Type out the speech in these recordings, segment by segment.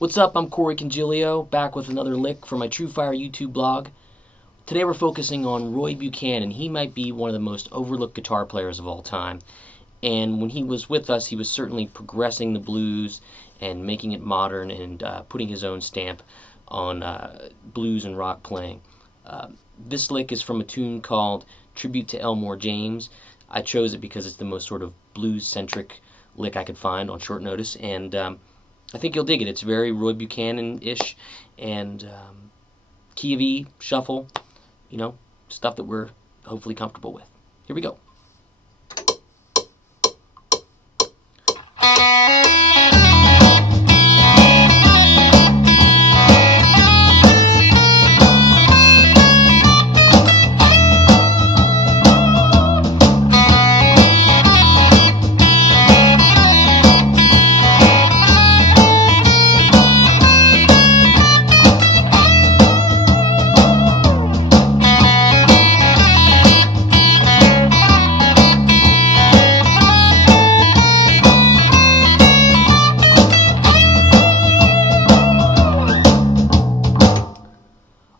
What's up? I'm Congilio, back with another lick for my TrueFire YouTube blog. Today we're focusing on Roy Buchanan. He might be one of the most overlooked guitar players of all time. And when he was with us, he was certainly progressing the blues and making it modern and putting his own stamp on blues and rock playing. This lick is from a tune called Tribute to Elmore James. I chose it because it's the most sort of blues-centric lick I could find on short notice, and I think you'll dig it. It's very Roy Buchanan-ish, and key of E, shuffle, you know, stuff that we're hopefully comfortable with. Here we go.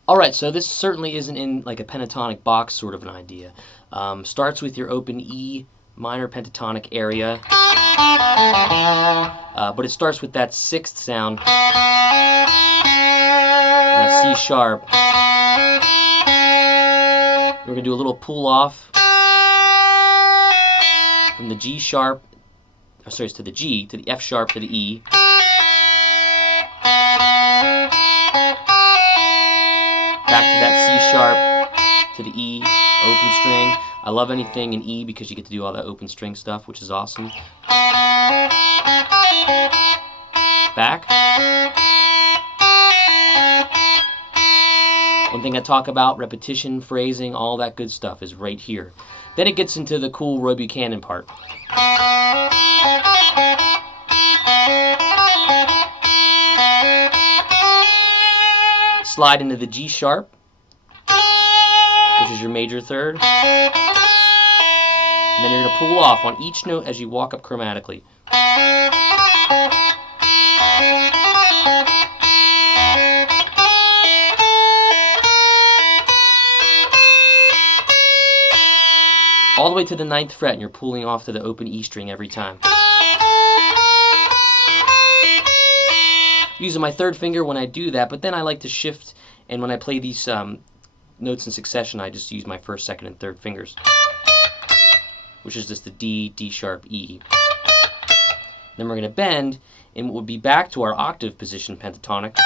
Alright, so this certainly isn't in like a pentatonic box sort of an idea. Starts with your open E minor pentatonic area, but it starts with that sixth sound, that C sharp. We're going to do a little pull off from the G sharp, to the G, to the F sharp, to the E. Back to that C sharp, to the E, open string. I love anything in E because you get to do all that open string stuff, which is awesome. Back. One thing I talk about, repetition, phrasing, all that good stuff is right here. Then it gets into the cool Roy Buchanan part. Slide into the G sharp, which is your major third. And then you're going to pull off on each note as you walk up chromatically. All the way to the 9th fret, and you're pulling off to the open E string every time. Using my third finger when I do that, but then I like to shift, and when I play these notes in succession, I just use my first, second, and third fingers, which is just the D, D sharp, E. Then we're going to bend, and we'll be back to our octave position pentatonic.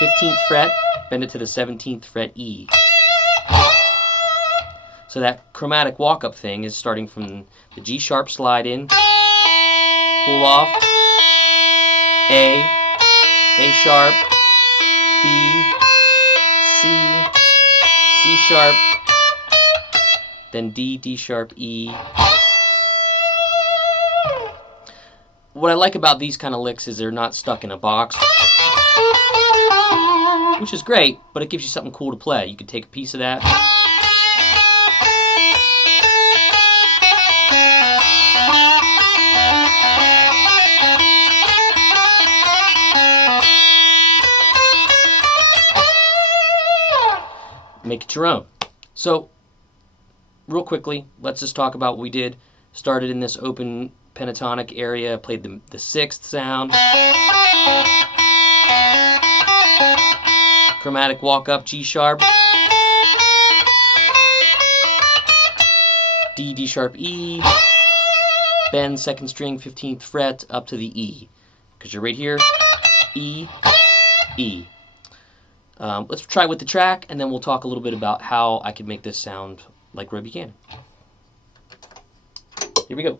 15th fret, bend it to the 17th fret E. So that chromatic walk-up thing is starting from the G sharp slide in, pull off, A sharp, B, C, C sharp, then D, D sharp, E. What I like about these kind of licks is they're not stuck in a box, which is great, but it gives you something cool to play. You could take a piece of that, make it your own. So, real quickly, let's just talk about what we did. Started in this open pentatonic area, played the 6th sound, chromatic walk up, G sharp, D, D sharp, E, bend 2nd string, 15th fret, up to the E, because you're right here, E, E. Let's try with the track, and then we'll talk a little bit about how I could make this sound like Roy Buchanan. Here we go.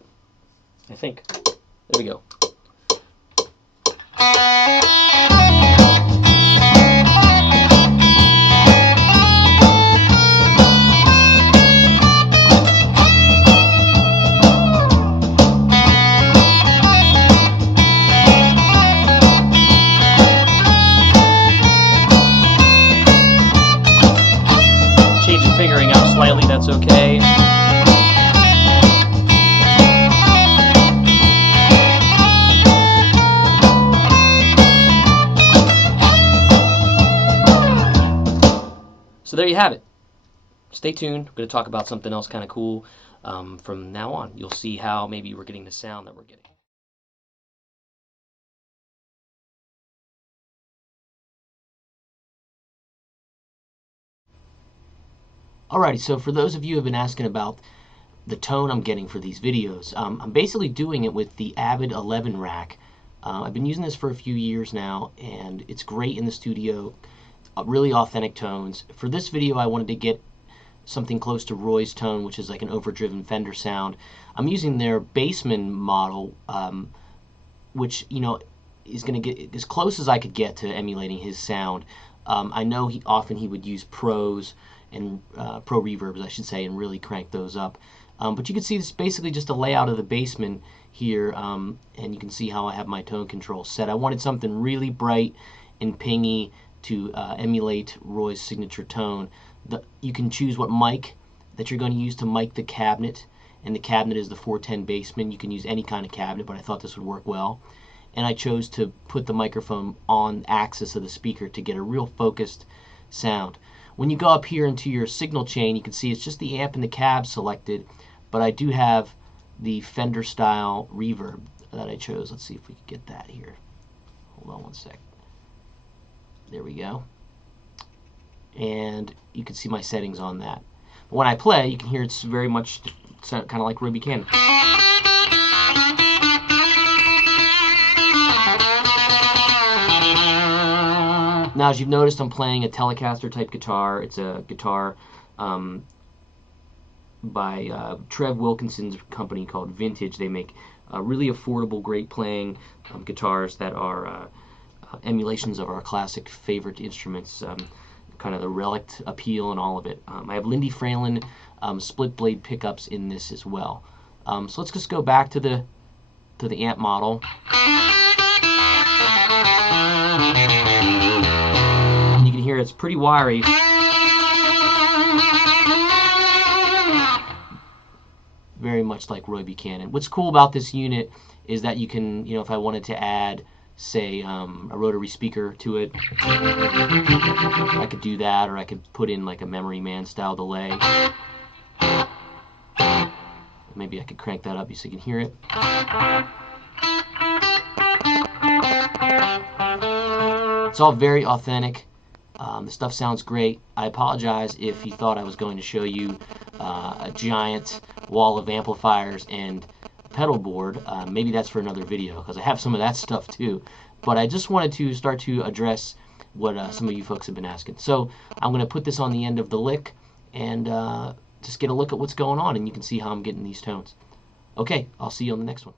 I think. There we go. Fingering out slightly, that's okay. So there you have it. Stay tuned. I'm going to talk about something else kind of cool from now on. You'll see how maybe we're getting the sound that we're getting. Alrighty, so for those of you who have been asking about the tone I'm getting for these videos, I'm basically doing it with the Avid 11 rack. I've been using this for a few years now, and it's great in the studio, really authentic tones. For this video, I wanted to get something close to Roy's tone, which is like an overdriven Fender sound. I'm using their Bassman model, which, you know, is going to get as close as I could get to emulating his sound. I know often he would use pros and pro reverbs, I should say, and really crank those up. But you can see this is basically just a layout of the Bassman here, and you can see how I have my tone control set. I wanted something really bright and pingy to emulate Roy's signature tone. You can choose what mic that you're going to use to mic the cabinet, and the cabinet is the 410 Bassman. You can use any kind of cabinet, but I thought this would work well. And I chose to put the microphone on the axis of the speaker to get a real focused sound. When you go up here into your signal chain, you can see it's just the amp and the cab selected, but I do have the Fender style reverb that I chose. Let's see if we can get that here. Hold on one sec. There we go. And you can see my settings on that. But when I play, you can hear it's very much kind of like Roy Buchanan. Now, as you've noticed, I'm playing a Telecaster type guitar. It's a guitar by Trev Wilkinson's company called Vintage. They make really affordable, great playing guitars that are emulations of our classic favorite instruments, kind of the relict appeal and all of it. I have Lindy Fralin split blade pickups in this as well. So let's just go back to the amp model. And you can hear it's pretty wiry. Very much like Roy Buchanan. What's cool about this unit is that you can, you know, if I wanted to add, say, a rotary speaker to it, I could do that, or I could put in like a Memory Man style delay. Maybe I could crank that up so you can hear it. It's all very authentic. The stuff sounds great. I apologize if you thought I was going to show you a giant wall of amplifiers and pedal board. Maybe that's for another video, because I have some of that stuff too. But I just wanted to start to address what some of you folks have been asking. So I'm going to put this on the end of the lick and just get a look at what's going on, and you can see how I'm getting these tones. Okay, I'll see you on the next one.